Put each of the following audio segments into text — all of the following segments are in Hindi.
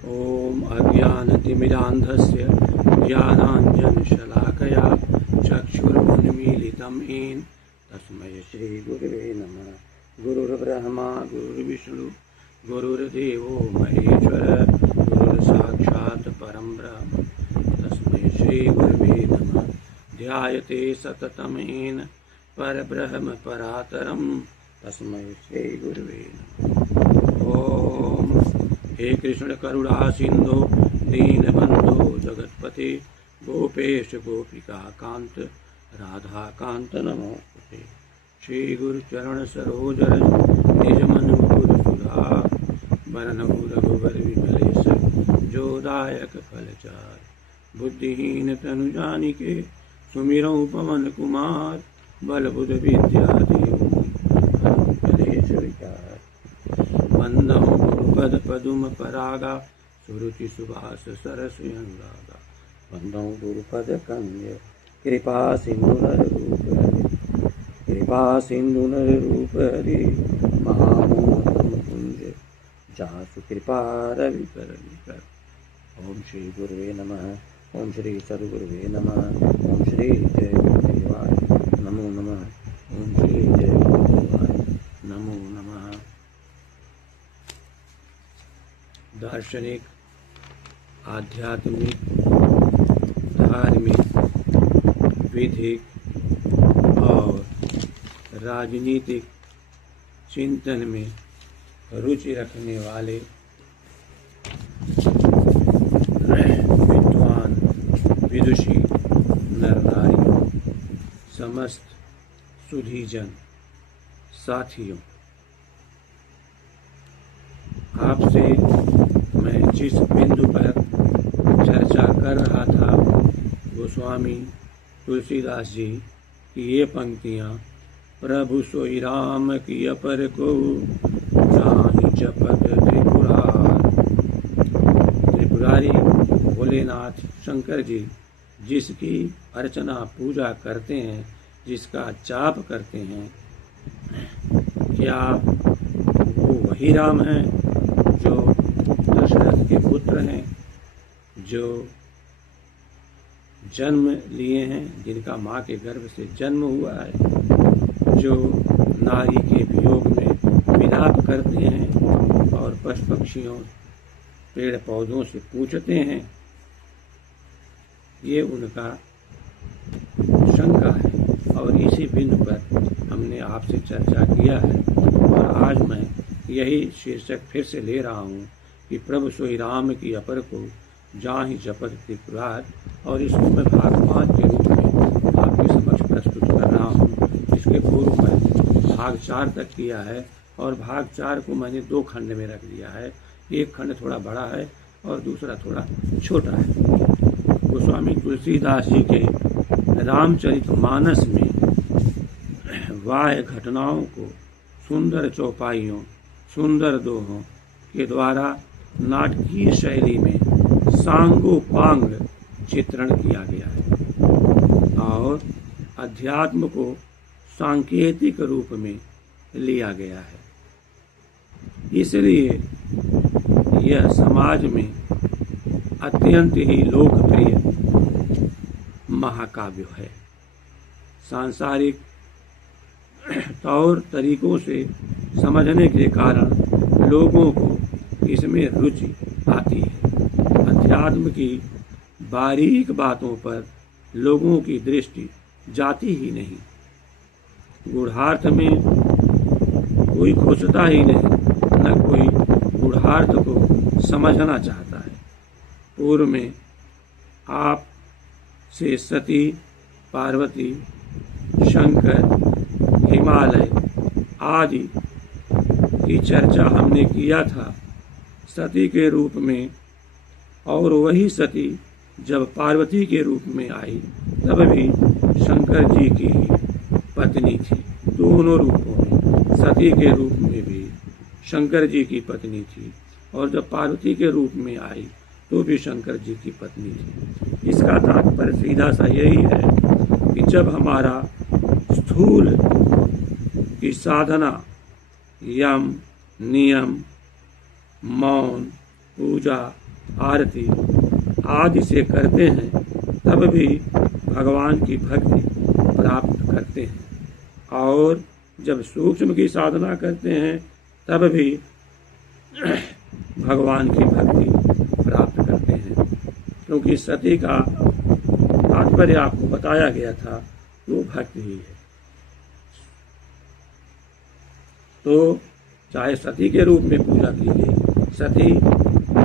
ॐ अज्ञानतिमिरान्धस्य ज्ञानाञ्जनशलाकया चक्षुरुन्मीलितं येन तस्मै श्रीगुरवे नमः। गुरुर्ब्रह्मा गुरुर्विष्णु गुरुर्देवो महेश्वर गुरुर्साक्षात् परं ब्रह्म तस्मै श्रीगुरवे नमः। ध्यायते सततं येन परब्रह्म परातरं तस्मै श्रीगुरवे नमः। ओम। हे कृष्ण करुणा सिंधु दीनबंधो जगतपते गोपेश गोपिका कांत राधा कांत नमोस्तुते। श्री गुरु चरण सरोज रज निज मन मुकुर सुधार बरनहु रघुबर विमलेश जो दायक फलचार। बुद्धिहीन तनु जानिके सुमिरौ पवन कुमार बल बुध विद्या देव कलेश विचार। वंदम गुरुपद पदुम परागा सुरुचि सुभाष सरस अनुरागा। वंदम गुरुपद कंज कृपा सिंधु नर रूप हरे कृपा सिंधु नर रूप हरे महामोहतम कुंज जासु कृपा रवि कर निकर। ओम श्री गुरुवे नमः। ओम श्री सद्गुरुवे नमः। ओम श्री जय गुरुदेवाय नमो नमः। ओम श्री जय गुरुदेवाय नमो नमः। दार्शनिक, आध्यात्मिक, धार्मिक, विधिक और राजनीतिक चिंतन में रुचि रखने वाले विद्वान विदुषी नर नारियों, समस्त सुधीजन साथियों, आपसे मैं जिस बिंदु पर चर्चा कर रहा था गोस्वामी तुलसीदास जी की ये पंक्तियाँ, प्रभु सोई राम की अपर को जाहि जपत त्रिपुरारी भोलेनाथ शंकर जी जिसकी अर्चना पूजा करते हैं, जिसका जाप करते हैं, क्या वो वही राम हैं जो दशरथ के पुत्र हैं, जो जन्म लिए हैं, जिनका माँ के गर्भ से जन्म हुआ है, जो नारी के वियोग में विलाप करते हैं और पशु पक्षियों पेड़ पौधों से पूछते हैं। ये उनका शंका है और इसी बिंदु पर हमने आपसे चर्चा किया है और आज मैं यही शीर्षक फिर से ले रहा हूँ कि प्रभु सोई राम की अपर को जाहि जपत त्रिपुरार। और इसको मैं भाग 5 के रूप में आपके समक्ष प्रस्तुत कर रहा हूँ। इसके पूर्व में भाग 4 तक किया है और भाग 4 को मैंने 2 खंड में रख दिया है। एक खंड थोड़ा बड़ा है और दूसरा थोड़ा छोटा है। गोस्वामी तुलसीदास जी के रामचरितमानस में वाह्य घटनाओं को सुंदर चौपाइयों, सुंदर दोहों के द्वारा नाटकीय शैली में सांगोपांग चित्रण किया गया है और अध्यात्म को सांकेतिक रूप में लिया गया है। इसलिए यह समाज में अत्यंत ही लोकप्रिय महाकाव्य है। सांसारिक तौर तरीकों से समझने के कारण लोगों को इसमें रुचि आती है। अध्यात्म की बारीक बातों पर लोगों की दृष्टि जाती ही नहीं। गूढ़ार्थ में कोई घुसता ही नहीं, न कोई गूढ़ार्थ को समझना चाहता है। पूर्व में आप से सती, पार्वती, शंकर, हिमालय आदि की चर्चा हमने किया था सती के रूप में, और वही सती जब पार्वती के रूप में आई तब भी शंकर जी की पत्नी थी। दोनों रूपों में, सती के रूप में भी शंकर जी की पत्नी थी और जब पार्वती के रूप में आई तो भी शंकर जी की पत्नी थी। इसका तात्पर्य सीधा सा यही है कि जब हमारा स्थूल की साधना यम, नियम, मौन, पूजा, आरती आदि से करते हैं तब भी भगवान की भक्ति प्राप्त करते हैं, और जब सूक्ष्म की साधना करते हैं तब भी भगवान की भक्ति प्राप्त करते हैं। क्योंकि सती का तात्पर्य आपको बताया गया था, वो भक्ति ही है। तो चाहे सती के रूप में पूजा की गई, सती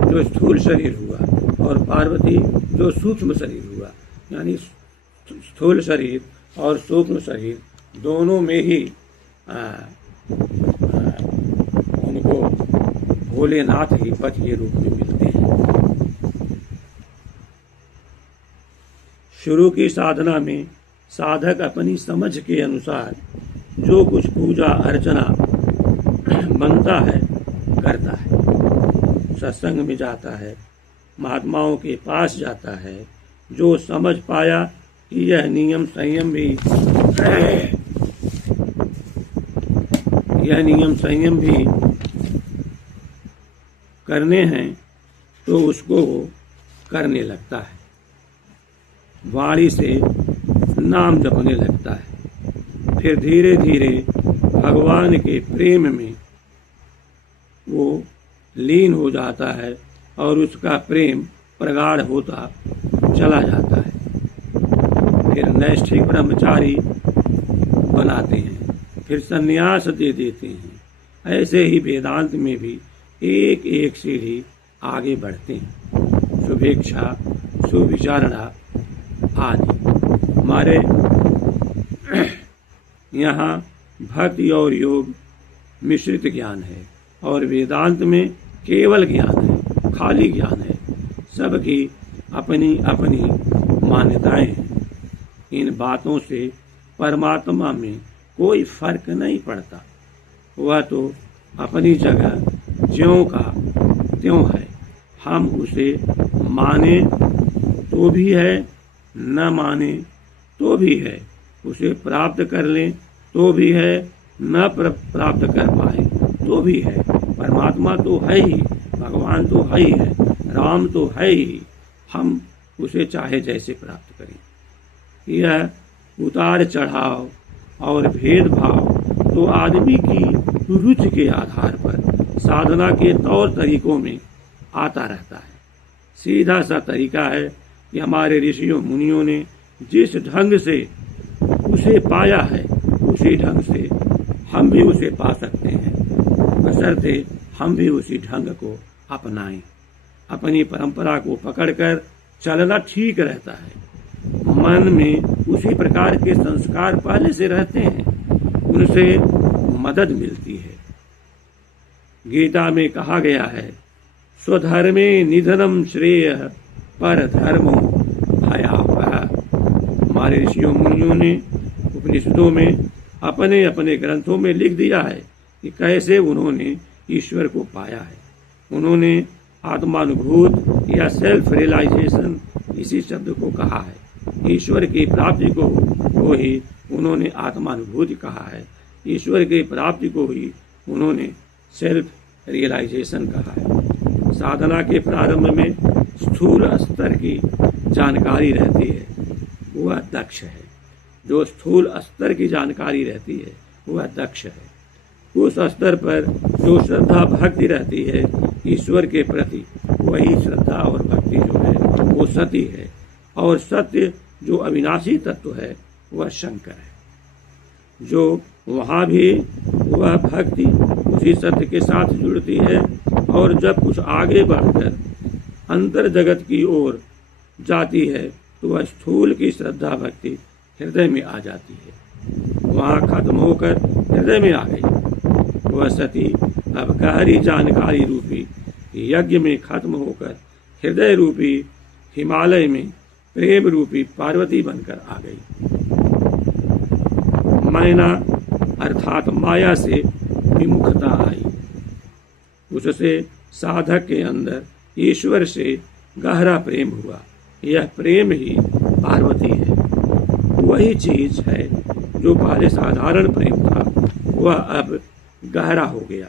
जो स्थूल शरीर हुआ और पार्वती जो सूक्ष्म शरीर हुआ, यानी स्थूल शरीर और सूक्ष्म शरीर दोनों में ही उनको भोलेनाथ ही पति के रूप में मिलते हैं। शुरू की साधना में साधक अपनी समझ के अनुसार जो कुछ पूजा अर्चना बनता है करता है, सत्संग में जाता है, महात्माओं के पास जाता है, जो समझ पाया कि यह नियम संयम भी करने हैं, तो उसको करने लगता है, वाणी से नाम जपने लगता है। फिर धीरे धीरे भगवान के प्रेम में वो लीन हो जाता है और उसका प्रेम प्रगाढ़ होता चला जाता है। फिर नैष्ठिक ब्रह्मचारी बनाते हैं, फिर संन्यास दे देते हैं। ऐसे ही वेदांत में भी एक एक सीढ़ी आगे बढ़ते हैं। शुभेच्छा, सुविचारणा आदि। हमारे यहाँ भक्ति और योग मिश्रित ज्ञान है, और वेदांत में केवल ज्ञान है, खाली ज्ञान है। सबकी अपनी अपनी मान्यताएं हैं। इन बातों से परमात्मा में कोई फर्क नहीं पड़ता। वह तो अपनी जगह ज्यों का त्यों है। हम उसे माने तो भी है, न माने तो भी है, उसे प्राप्त कर लें तो भी है, न प्राप्त कर पाए तो भी है। परमात्मा तो है ही, भगवान तो है ही है, राम तो है ही। हम उसे चाहे जैसे प्राप्त करें। यह उतार चढ़ाव और भेदभाव तो आदमी की रुचि के आधार पर साधना के तौर तरीकों में आता रहता है। सीधा सा तरीका है कि हमारे ऋषियों मुनियों ने जिस ढंग से उसे पाया है, उसी ढंग से हम भी उसे पा सकते हैं, बशर्ते हम भी उसी ढंग को अपनाएं। अपनी परंपरा को पकड़कर चलना ठीक रहता है। मन में उसी प्रकार के संस्कार पहले से रहते हैं, उनसे मदद मिलती है। गीता में कहा गया है, स्वधर्मे निधनम श्रेय पर धर्मो भयावह। हमारे ऋषियों मुनियों ने उपनिषदों में अपने अपने ग्रंथों में लिख दिया है कि कैसे उन्होंने ईश्वर को पाया है। उन्होंने आत्मानुभूत या सेल्फ रियलाइजेशन इसी शब्द को कहा है। ईश्वर की प्राप्ति को ही उन्होंने आत्मानुभूति कहा है। ईश्वर की प्राप्ति को ही उन्होंने सेल्फ रियलाइजेशन कहा है। साधना के प्रारंभ में स्थूल स्तर की जानकारी रहती है, वह दक्ष है। जो स्थूल स्तर की जानकारी रहती है वह दक्ष है। उस स्तर पर जो श्रद्धा भक्ति रहती है ईश्वर के प्रति, वही श्रद्धा और भक्ति जो है वो सती है। और सत्य जो अविनाशी तत्व है वह शंकर है। जो वहाँ भी वह भक्ति उसी सत्य के साथ जुड़ती है, और जब कुछ आगे बढ़कर अंतर जगत की ओर जाती है तो वह स्थूल की श्रद्धा भक्ति हृदय में आ जाती है। वहाँ खत्म होकर हृदय में आ गई। वह सती अब गहरी जानकारी रूपी यज्ञ में खत्म होकर हृदय रूपी हिमालय में प्रेम रूपी पार्वती बनकर आ गई। मैना अर्थात माया से विमुखता आई। उससे साधक के अंदर ईश्वर से गहरा प्रेम हुआ। यह प्रेम ही पार्वती है। वही चीज है जो पहले साधारण प्रेम था, वह अब गहरा हो गया।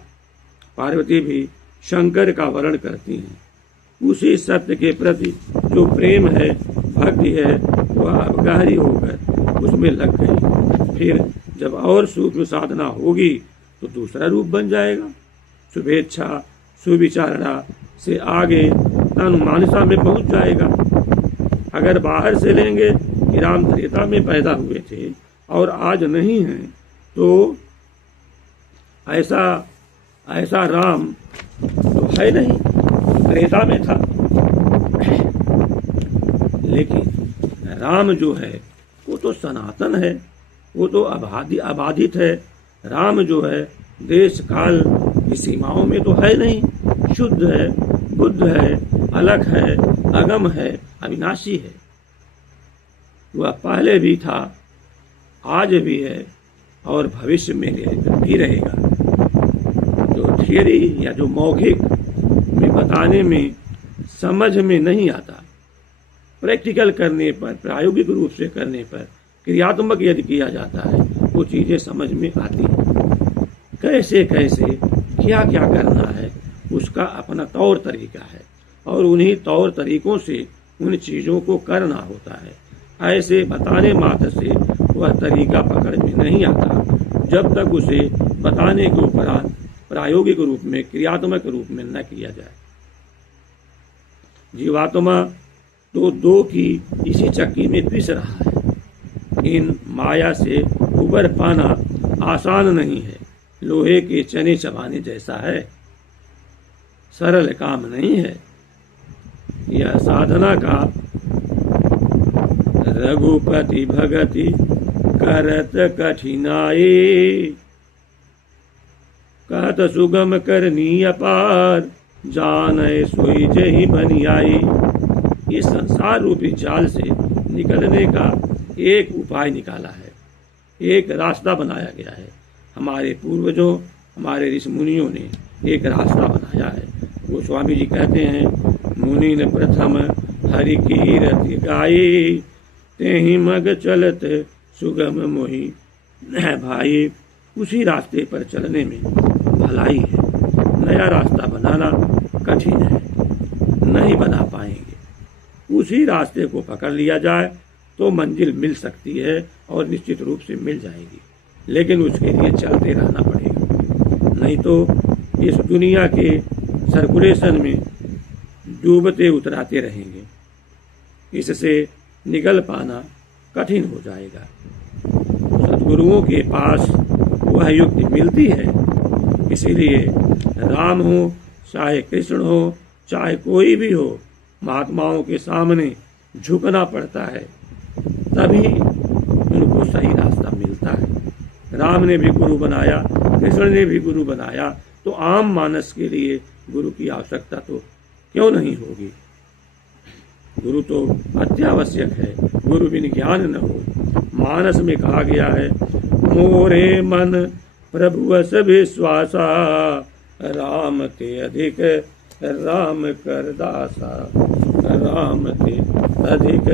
पार्वती भी शंकर का वर्ण करती हैं। उसी सत्य के प्रति जो प्रेम है, भक्ति है, वह अब गहरी होकर उसमें लग गई। फिर जब और सूक्ष्म साधना होगी तो दूसरा रूप बन जाएगा। शुभेच्छा सुविचारणा से आगे अनुमानसा में पहुंच जाएगा। अगर बाहर से लेंगे कि राम त्रेता में पैदा हुए थे और आज नहीं हैं, तो ऐसा राम तो है नहीं, त्रेता में था। लेकिन राम जो है वो तो सनातन है, वो तो अबाधित है। राम जो है देश काल की सीमाओं में तो है नहीं, शुद्ध है, बुद्ध है, अलग है, अगम है, अविनाशी है। वह पहले भी था, आज भी है और भविष्य में भी रहेगा। जो थियरी या जो मौखिक में बताने में समझ में नहीं आता, प्रैक्टिकल करने पर, प्रायोगिक रूप से करने पर, क्रियात्मक यदि किया जाता है, वो चीजें समझ में आती हैं। कैसे कैसे क्या क्या करना है उसका अपना तौर तरीका है और उन्हीं तौर तरीकों से उन चीजों को करना होता है। ऐसे बताने मात्र से वह तरीका पकड़ में नहीं आता जब तक उसे बताने के उपरांत प्रायोगिक रूप में, क्रियात्मक रूप में न किया जाए। जीवात्मा तो दो की इसी चक्की में पिस रहा है। इन माया से उबर पाना आसान नहीं है, लोहे के चने चबाने जैसा है, सरल काम नहीं है। यह साधना का रघुपति भगति करत कठिनाई, कहत सुगम करनी अपार, जाने सोई जही बनियाई। इस संसार रूपी जाल से निकलने का एक उपाय निकाला है, एक रास्ता बनाया गया है। हमारे पूर्वजों, हमारे ऋषि मुनियों ने एक रास्ता बनाया है। वो स्वामी जी कहते हैं, मुनि ने प्रथम हरि की रति गाई, तेहि मग चलत सुगम मोहि भाई। उसी रास्ते पर चलने में भलाई है। नया रास्ता बनाना कठिन है, नहीं बना पाएंगे। उसी रास्ते को पकड़ लिया जाए तो मंजिल मिल सकती है और निश्चित रूप से मिल जाएगी, लेकिन उसके लिए चलते रहना पड़ेगा। नहीं तो इस दुनिया के सर्कुलेशन में डूबते उतराते रहेंगे। इससे निकल पाना कठिन हो जाएगा। सद्गुरुओं के पास वह युक्ति मिलती है, इसीलिए राम हो, चाहे कृष्ण हो, चाहे कोई भी हो, महात्माओं के सामने झुकना पड़ता है, तभी उनको सही रास्ता मिलता है। राम ने भी गुरु बनाया, कृष्ण ने भी गुरु बनाया, तो आम मानस के लिए गुरु की आवश्यकता तो क्यों नहीं होगी। गुरु तो अत्यावश्यक है, गुरु बिन ज्ञान न हो। मानस में कहा गया है, मोरे मन प्रभु अस विश्वासा, राम ते अधिक राम कर दासा, राम ते अधिक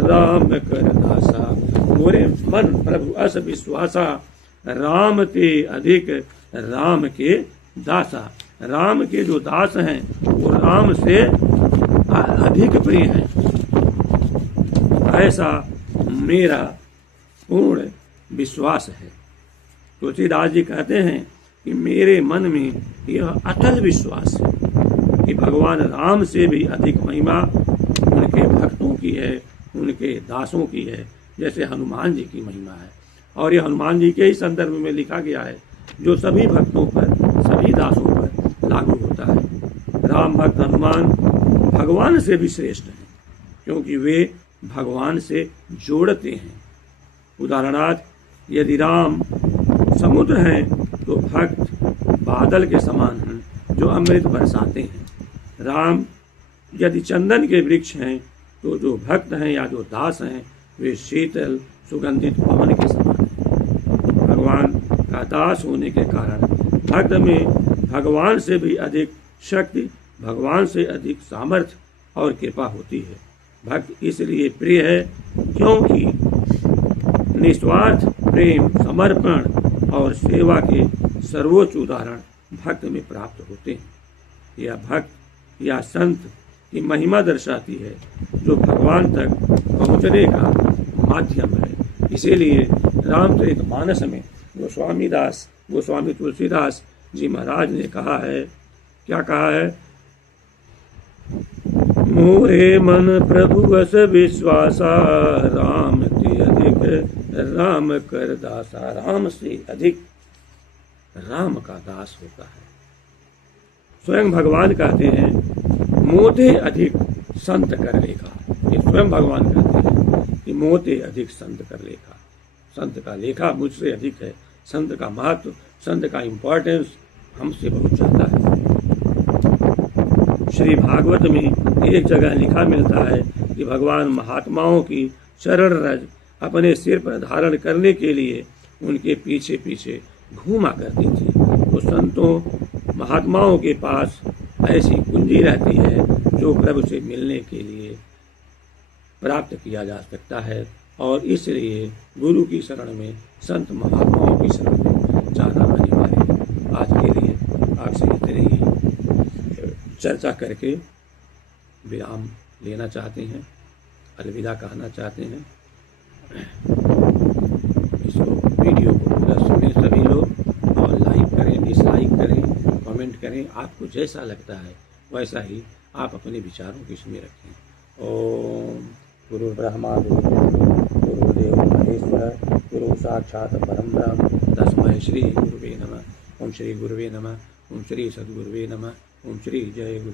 राम कर दासा। मोरे मन प्रभु अस विश्वासा, राम ते अधिक राम के दासा। राम के जो दास हैं वो राम से अधिक प्रिय हैं, ऐसा मेरा पूर्ण विश्वास है। तुलसीदास जी कहते हैं कि मेरे मन में यह अटल विश्वास है कि भगवान राम से भी अधिक महिमा उनके भक्तों की है, उनके दासों की है, जैसे हनुमान जी की महिमा है। और यह हनुमान जी के ही संदर्भ में लिखा गया है, जो सभी भक्तों पर, सभी दासों पर लागू होता है। राम भक्त हनुमान भगवान से भी श्रेष्ठ हैं, क्योंकि वे भगवान से जोड़ते हैं। उदाहरणार्थ, यदि राम समुद्र हैं तो भक्त बादल के समान हैं जो अमृत बरसाते हैं। राम यदि चंदन के वृक्ष हैं तो जो भक्त हैं या जो दास हैं वे शीतल सुगंधित पवन के समान हैं। भगवान का दास होने के कारण भक्त में भगवान से भी अधिक शक्ति, भगवान से अधिक सामर्थ्य और कृपा होती है। भक्त इसलिए प्रिय है क्योंकि निस्वार्थ प्रेम, समर्पण और सेवा के सर्वोच्च उदाहरण भक्त में प्राप्त होते हैं। यह भक्त या संत की महिमा दर्शाती है, जो भगवान तक पहुँचने का माध्यम है। इसीलिए रामचरितमानस में गोस्वामी तुलसीदास जी महाराज ने कहा है, क्या कहा है? मोहे मन प्रभु बस विश्वासा, राम ते अधिक राम कर दासा। राम से अधिक राम का दास होता है। स्वयं भगवान कहते हैं, मोते अधिक संत कर लेखा। ये स्वयं भगवान कहते हैं कि मोते अधिक संत कर लेखा। संत का लेखा मुझसे अधिक है। संत का महत्व, संत का इंपॉर्टेंस हमसे बहुत ज्यादा है। श्री भागवत में एक जगह लिखा मिलता है कि भगवान महात्माओं की चरण रज अपने सिर पर धारण करने के लिए उनके पीछे पीछे घूमा करती थी। तो संतों महात्माओं के पास ऐसी कुंजी रहती है जो प्रभु से मिलने के लिए प्राप्त किया जा सकता है, और इसलिए गुरु की शरण में, संत महात्माओं की शरण में जाना अनिवार्य है। आज के लिए आपसे इतने ही चर्चा करके विराम लेना चाहते हैं, अलविदा कहना चाहते हैं। इसको वीडियो को पूरा सुने सभी लोग, और लाइक करें, डिसलाइक करें, कमेंट करें। आपको जैसा लगता है वैसा ही आप अपने विचारों को इसमें रखें। ओम गुरु ब्रह्मा गुरुदेव महेश्वर, गुरु साक्षात परम ब्रह्म, तस्मै श्री गुरुवे नमः। ओम श्री गुरुवे नमः। ओम श्री सद्गुरुवे नमः। ओम श्री जय गुरु।